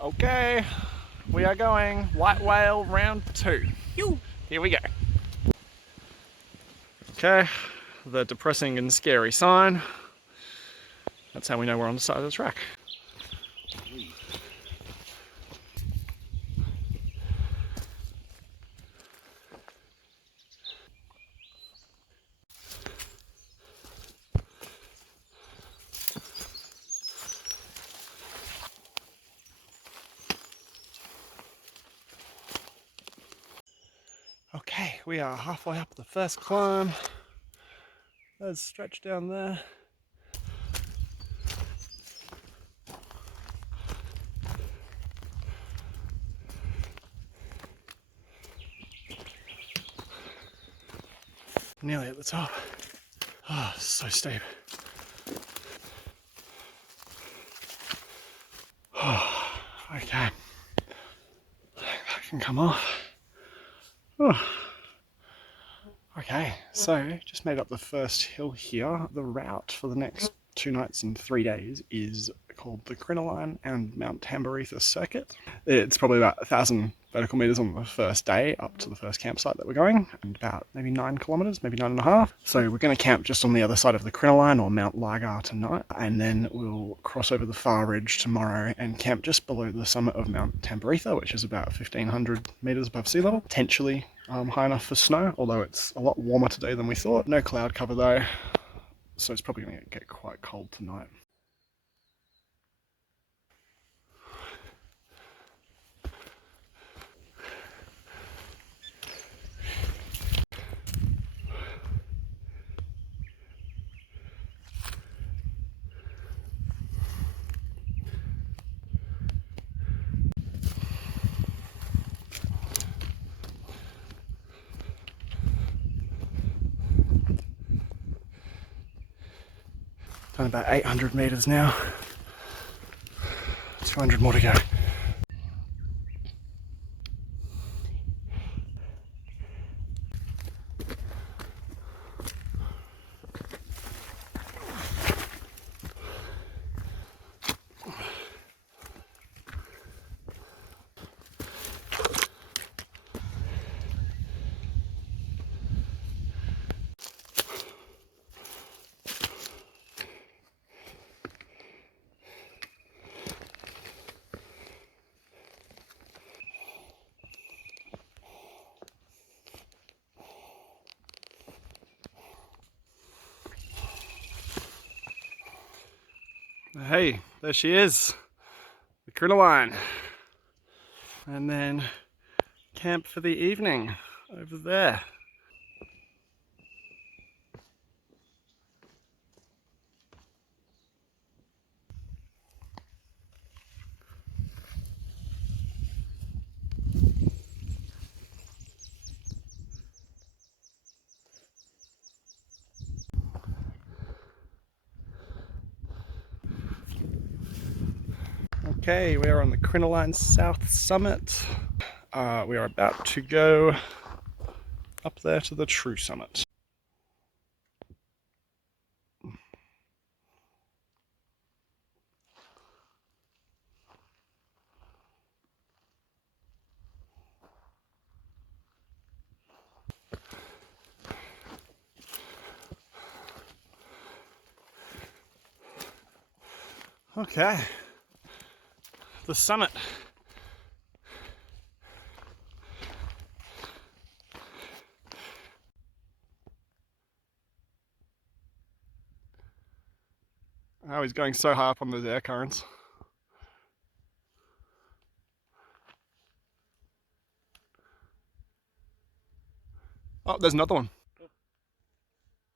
Okay, we are going white whale round 2. Here we go. Okay, the depressing and scary sign. That's how we know we're on the side of the track. Okay, we are halfway up the first climb. There's stretch down there. Nearly at the top. Oh, so steep. Oh, okay. That can come off. Oh. Okay, so just made up the first hill here. The route for the next 2 nights and 3 days is called the Crinoline and Mount Tamboritha circuit. It's probably about 1,000 vertical meters on the first day up to the first campsite that we're going, and about maybe 9 kilometers, maybe 9.5. So we're going to camp just on the other side of the Crinoline or Mount Lagar tonight, and then we'll cross over the far ridge tomorrow and camp just below the summit of Mount Tamboritha, which is about 1,500 meters above sea level, potentially high enough for snow, although it's a lot warmer today than we thought. No cloud cover though, so it's probably going to get quite cold tonight. Done about 800 meters now. 200 more to go. Hey, there she is, the Crinoline. And then camp for the evening over there. Okay, we are on the Crinoline South Summit. We are about to go up there to the true summit. Okay, the summit. Oh, he's going so high up on those air currents. Oh, there's another one.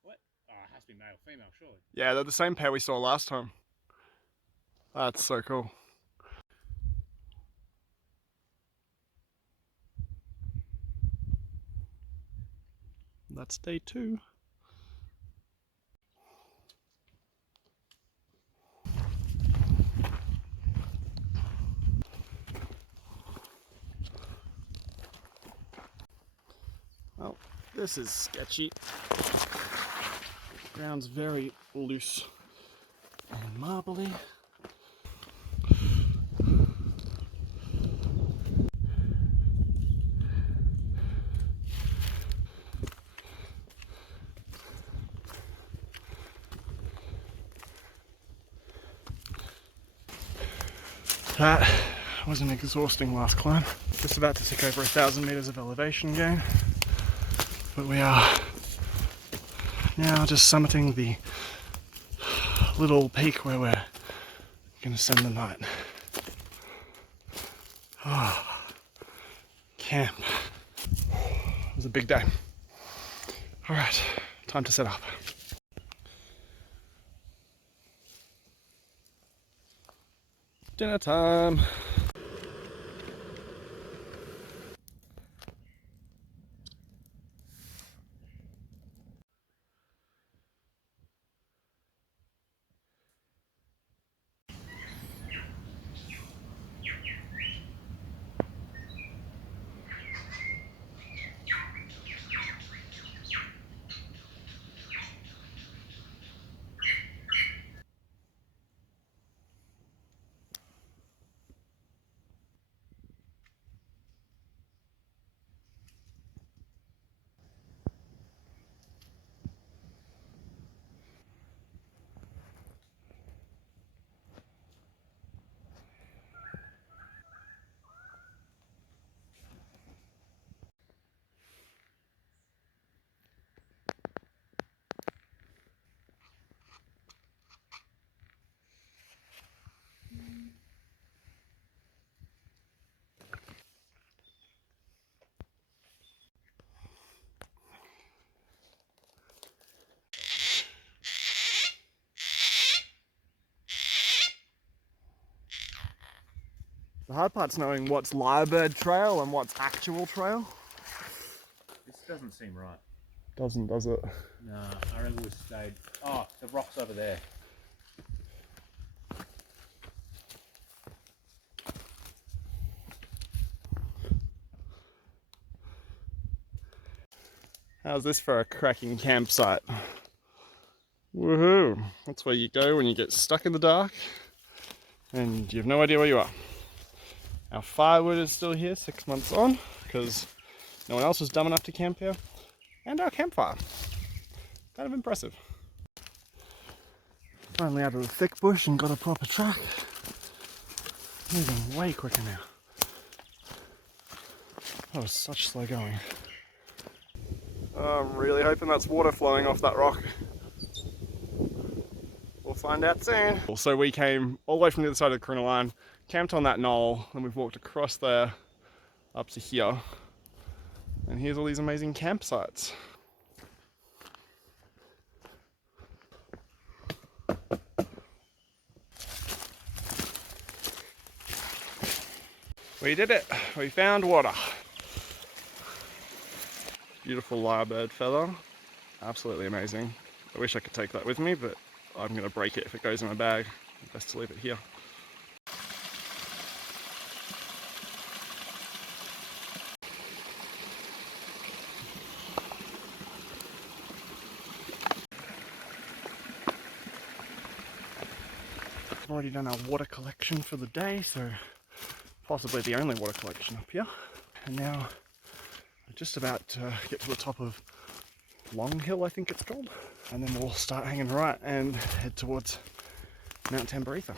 What? Oh, it has to be male, female, surely. Yeah, they're the same pair we saw last time. That's so cool. That's day 2. Oh, this is sketchy. Ground's very loose and marbly. That was an exhausting last climb. Just about to tick over 1,000 meters of elevation gain, but we are now just summiting the little peak where we're going to spend the night. Oh, camp. It was a big day. All right, time to set up. Dinner time. The hard part's knowing what's lyrebird trail and what's actual trail. This doesn't seem right. Doesn't, does it? No, I remember we stayed. Oh, the rock's over there. How's this for a cracking campsite? Woohoo! That's where you go when you get stuck in the dark and you have no idea where you are. Our firewood is still here 6 months on because no one else was dumb enough to camp here. And our campfire. Kind of impressive. Finally out of the thick bush and got a proper track. Moving way quicker now. That was such slow going. I'm really hoping that's water flowing off that rock. We'll find out soon. So we came all the way from the other side of the Crinoline, camped on that knoll, and we've walked across there up to here. And here's all these amazing campsites. We did it. We found water. Beautiful lyrebird feather. Absolutely amazing. I wish I could take that with me, but I'm going to break it if it goes in my bag. Best to leave it here. I've already done our water collection for the day, so possibly the only water collection up here. And now we're just about to get to the top of Long Hill, I think it's called. And then we'll start hanging right and head towards Mount Tamboritha.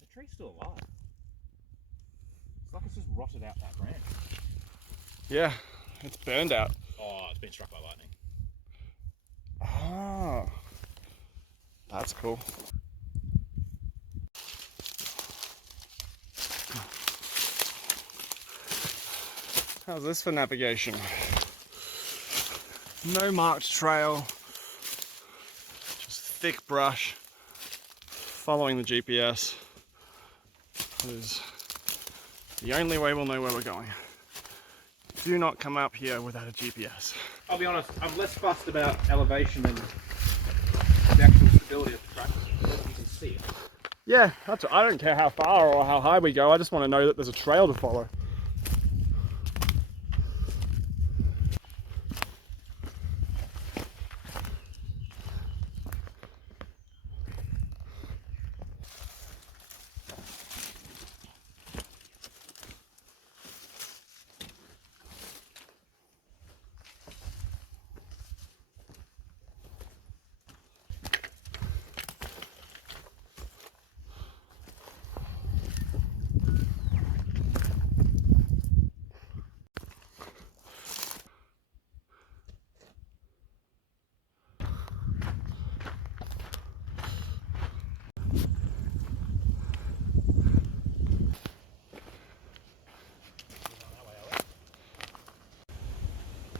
The tree's still alive. It's like it's just rotted out that branch. Yeah, it's burned out. Oh, it's been struck by lightning. Ah, that's cool. How's this for navigation? No marked trail, just thick brush, following the GPS. It is the only way we'll know where we're going. Do not come up here without a GPS. I'll be honest, I'm less fussed about elevation than the actual stability of the track. You can see it. Yeah, I don't care how far or how high we go, I just want to know that there's a trail to follow.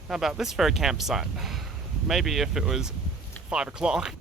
How about this for a campsite? Maybe if it was 5 o'clock.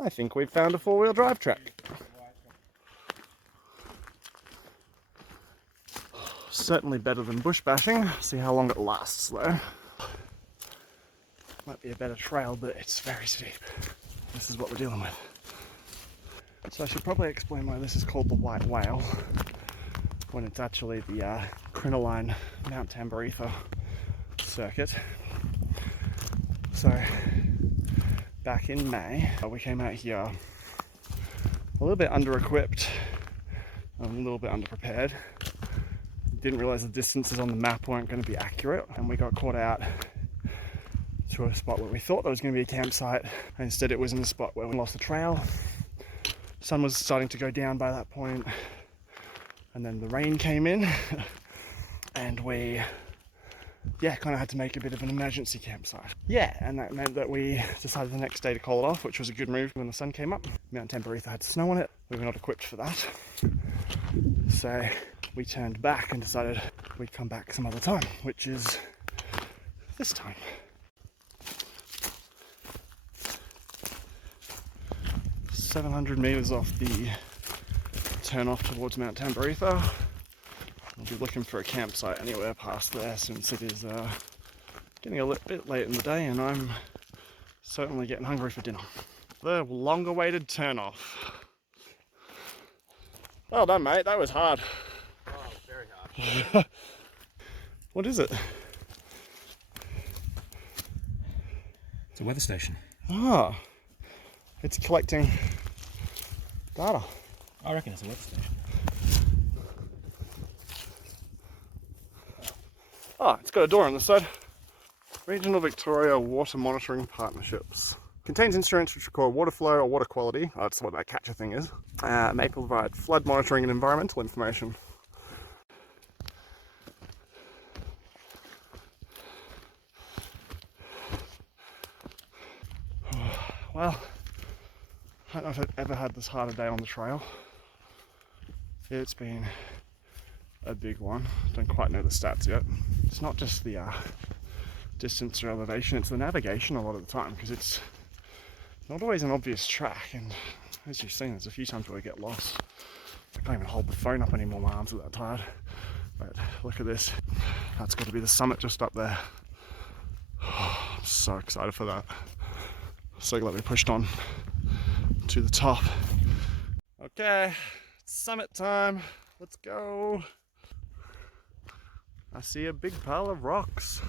I think we've found a four-wheel drive track. Certainly better than bush bashing. See how long it lasts though. Might be a better trail, but it's very steep. This is what we're dealing with. So I should probably explain why this is called the White Whale, when it's actually the Crinoline Mount Tamboritha circuit. So back in May, we came out here a little bit under-equipped, a little bit underprepared. Didn't realise the distances on the map weren't going to be accurate, and we got caught out to a spot where we thought there was going to be a campsite. Instead it was in a spot where we lost the trail. Sun was starting to go down by that point, and then the rain came in and we kind of had to make a bit of an emergency campsite. And that meant that we decided the next day to call it off, which was a good move when the sun came up. Mount Tamboritha had snow on it. We were not equipped for that. So we turned back and decided we'd come back some other time, which is this time. "700 meters off the turn off towards Mount Tamboritha. I'll be looking for a campsite anywhere past there, since it is getting a little bit late in the day and I'm certainly getting hungry for dinner." The long-awaited turn off. Well done, mate. That was hard. Oh, very hard. What is it? It's a weather station. Ah, it's collecting data. I reckon it's a weather station. Ah, it's got a door on the side. Regional Victoria Water Monitoring Partnerships. Contains instruments which record water flow or water quality. Oh, that's what that catcher thing is. May provide flood monitoring and environmental information. Well, I don't know if I've ever had this hard a day on the trail. It's been a big one. Don't quite know the stats yet. It's not just the distance or elevation, it's the navigation a lot of the time, because it's not always an obvious track, and as you've seen, there's a few times where I get lost. I can't even hold the phone up anymore, my arms are that tired. But look at this. That's got to be the summit just up there. Oh, I'm so excited for that. So glad we pushed on to the top. Okay, it's summit time. Let's go. I see a big pile of rocks.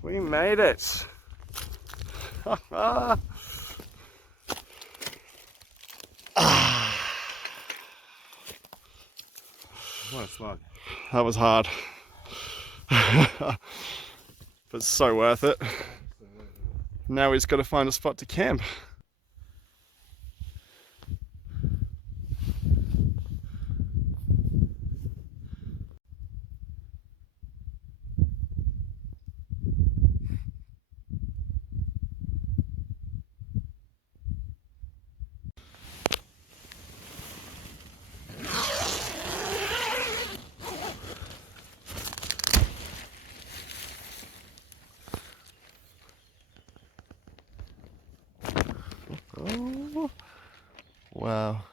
We made it. What a slog. That was hard. But so worth it. Now we just got to find a spot to camp. Oh, wow.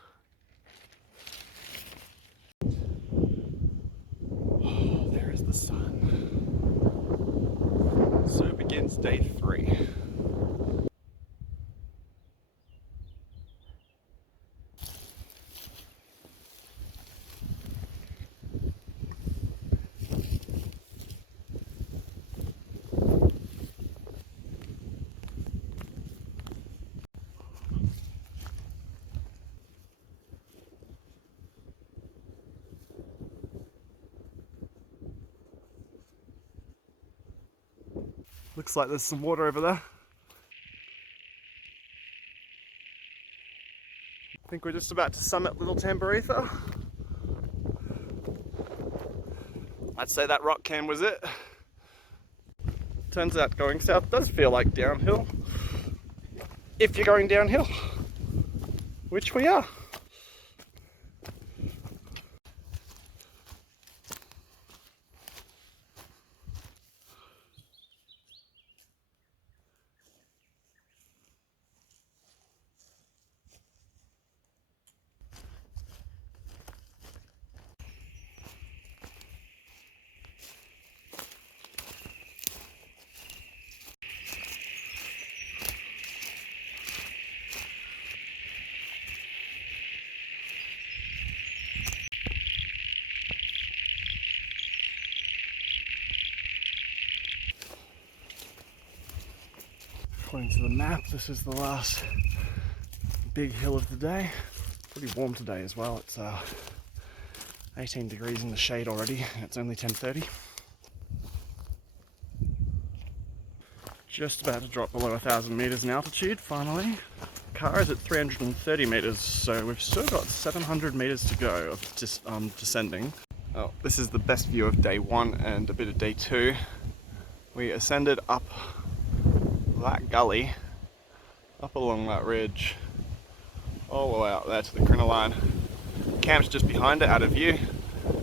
Oh, there is the sun. So begins day 3. Looks like there's some water over there. I think we're just about to summit Little Tamboritha. I'd say that rock can was it. Turns out going south does feel like downhill. If you're going downhill, which we are. According to the map, this is the last big hill of the day. Pretty warm today as well. It's 18 degrees in the shade already, and it's only 10:30. Just about to drop below 1,000 meters in altitude, finally. Car is at 330 meters, so we've still got 700 meters to go of descending. Oh, this is the best view of day one and a bit of day two. We ascended up that gully, up along that ridge, all the way out there to the Crinoline. Camp's just behind it, out of view.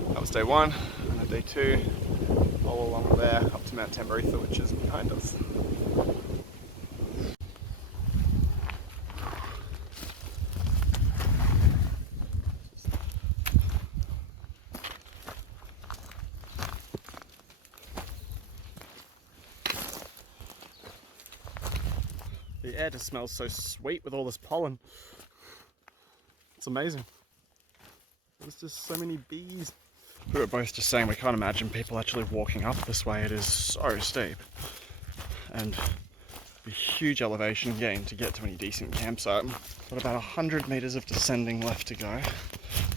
That was day one, and then day two, all along there, up to Mount Tamboritha, which is behind us. The air just smells so sweet with all this pollen. It's amazing. There's just so many bees. We were both just saying we can't imagine people actually walking up this way. It is so steep. And a huge elevation gain to get to any decent campsite. Got about 100 meters of descending left to go.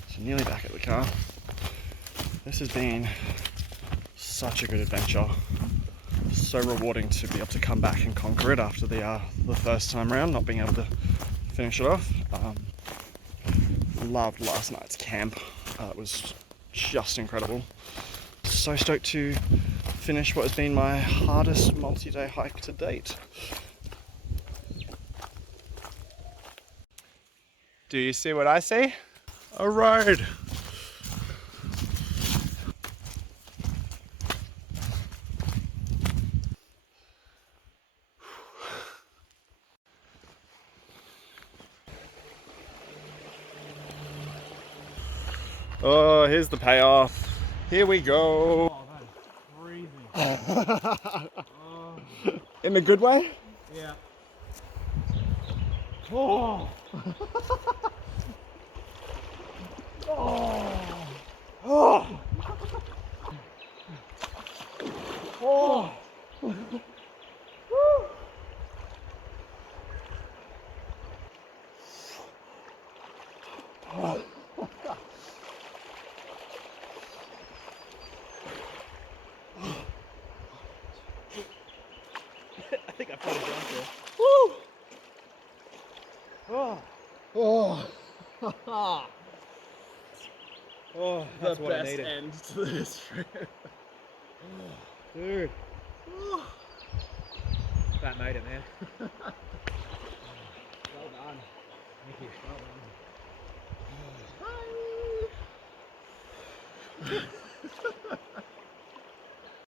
So nearly back at the car. This has been such a good adventure. So rewarding to be able to come back and conquer it after the first time round, not being able to finish it off. Loved last night's camp. It was just incredible. So stoked to finish what has been my hardest multi-day hike to date. Do you see what I see? A road! Oh, here's the payoff. Here we go. Oh, that is crazy. Oh. In a good way? Yeah. Oh. Oh. Oh. Oh. Oh. I think I put it down there. Woo. Oh. Oh. Oh, that's The what I best needed. end to this trip. Dude. That made it, man. Well done. Thank you. Well done.